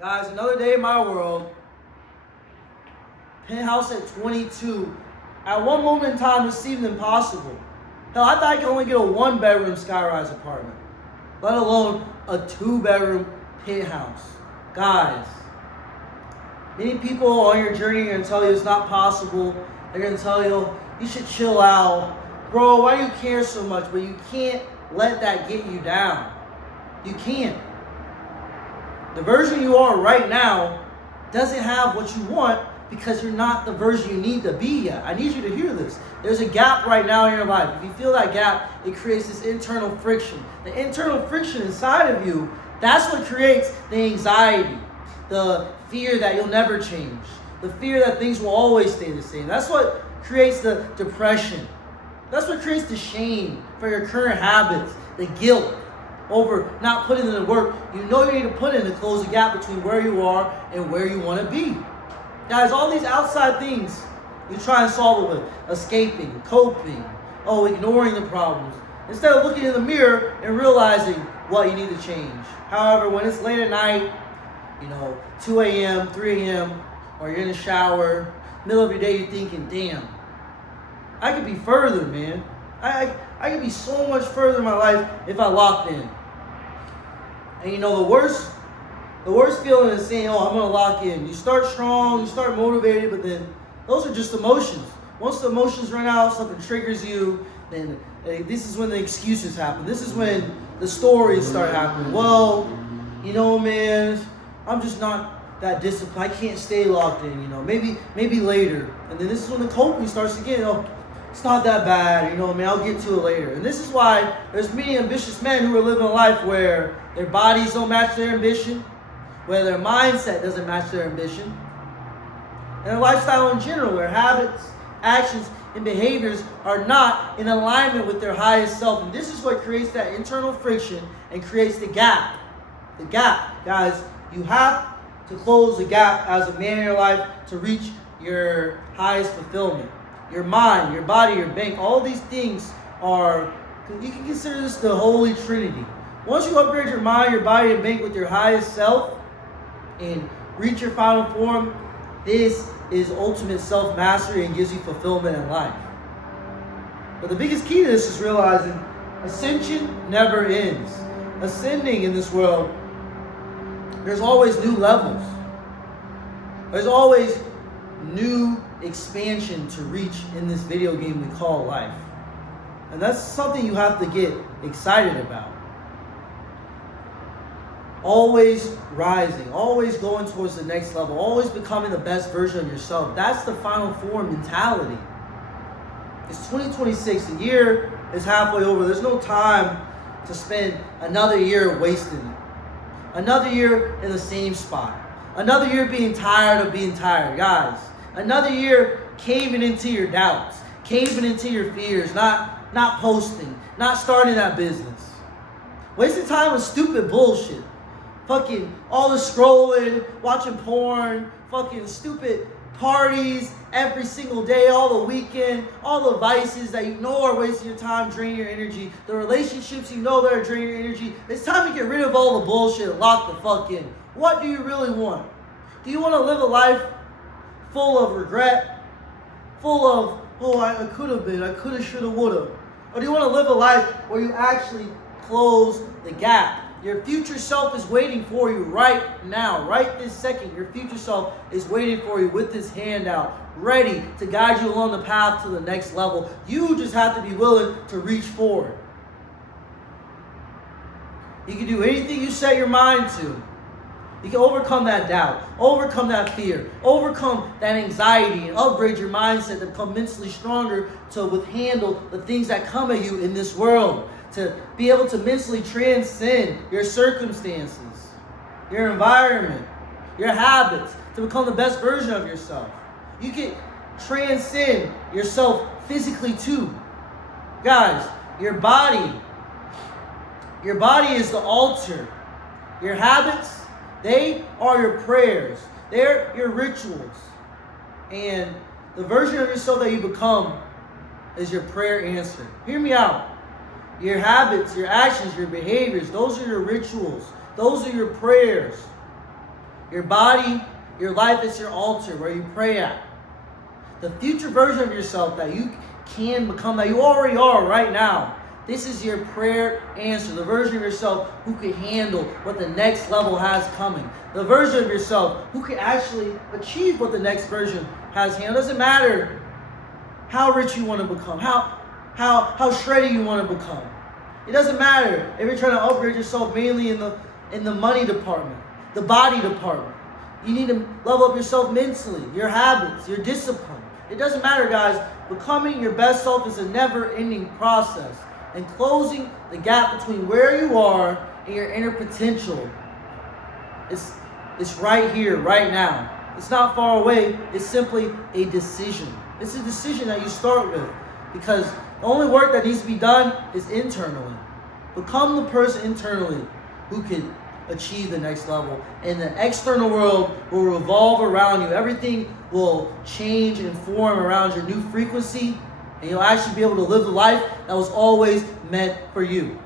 Guys, another day in my world. Penthouse at 22. At one moment in time, it seemed impossible. Hell, I thought I could only get a one-bedroom skyrise apartment, let alone a two-bedroom penthouse. Guys, many people on your journey are going to tell you it's not possible. They're going to tell you, you should chill out. Bro, why do you care so much? But you can't let that get you down. You can't. The version you are right now doesn't have what you want because you're not the version you need to be yet. I need you to hear this. There's a gap right now in your life. If you feel that gap, it creates this internal friction. The internal friction inside of you, that's what creates the anxiety, the fear that you'll never change, the fear that things will always stay the same. That's what creates the depression. That's what creates the shame for your current habits, the guilt over not putting in the work you know you need to put in to close the gap between where you are and where you want to be. Guys, all these outside things you try and solve it with, escaping, coping, ignoring the problems, instead of looking in the mirror and realizing what you need to change. However, when it's late at night, 2 a.m., 3 a.m., or you're in the shower, middle of your day, you're thinking, damn, I could be further, man. I could be so much further in my life if I locked in. And the worst feeling is saying, I'm going to lock in. You start strong, you start motivated, but then those are just emotions. Once the emotions run out, something triggers you, then this is when the excuses happen. This is when the stories start happening. Well, man, I'm just not that disciplined. I can't stay locked in, maybe later. And then this is when the coping starts again. It's not that bad, I'll get to it later. And this is why there's many ambitious men who are living a life where their bodies don't match their ambition, where their mindset doesn't match their ambition, and their lifestyle in general, where habits, actions, and behaviors are not in alignment with their highest self. And this is what creates that internal friction and creates the gap. The gap, guys, you have to close the gap as a man in your life to reach your highest fulfillment. Your mind, your body, your bank, all these things you can consider this the Holy Trinity. Once you upgrade your mind, your body, and bank with your highest self and reach your final form, this is ultimate self-mastery and gives you fulfillment in life. But the biggest key to this is realizing ascension never ends. Ascending in this world, there's always new levels. There's always new expansion to reach in this video game we call life. And that's something you have to get excited about. Always rising, always going towards the next level, always becoming the best version of yourself. That's the final form mentality. It's 2026. The year is halfway over. There's no time to spend another year wasting it. Another year in the same spot. Another year being tired of being tired. Guys, another year caving into your doubts, caving into your fears, not posting, not starting that business. Wasting time with stupid bullshit. Fucking all the scrolling, watching porn, fucking stupid parties every single day, all the weekend, all the vices that you know are wasting your time, draining your energy, the relationships you know that are draining your energy. It's time to get rid of all the bullshit and lock the fuck in. What do you really want? Do you want to live a life full of regret, full of, I could have been, I could have, should have, would have? Or do you want to live a life where you actually close the gap? Your future self is waiting for you right now, right this second. Your future self is waiting for you with his hand out, ready to guide you along the path to the next level. You just have to be willing to reach forward. You can do anything you set your mind to. You can overcome that doubt, overcome that fear, overcome that anxiety, and upgrade your mindset to become mentally stronger to handle the things that come at you in this world. To be able to mentally transcend your circumstances, your environment, your habits, to become the best version of yourself. You can transcend yourself physically too. Guys, your body is the altar. Your habits, they are your prayers. They're your rituals. And the version of yourself that you become is your prayer answer. Hear me out. Your habits, your actions, your behaviors, those are your rituals. Those are your prayers. Your body, your life is your altar where you pray at. The future version of yourself that you can become, that you already are right now. This is your prayer answer. The version of yourself who can handle what the next level has coming. The version of yourself who can actually achieve what the next version has handled. It doesn't matter how rich you want to become, how shreddy you want to become. It doesn't matter if you're trying to upgrade yourself mainly in the money department, the body department. You need to level up yourself mentally, your habits, your discipline. It doesn't matter, guys. Becoming your best self is a never-ending process. And closing the gap between where you are and your inner potential, it's right here, right now. It's not far away. It's simply a decision. It's a decision that you start with, because the only work that needs to be done is internally. Become the person internally who can achieve the next level, and the external world will revolve around you. Everything will change and form around your new frequency, and you'll actually be able to live the life that was always meant for you.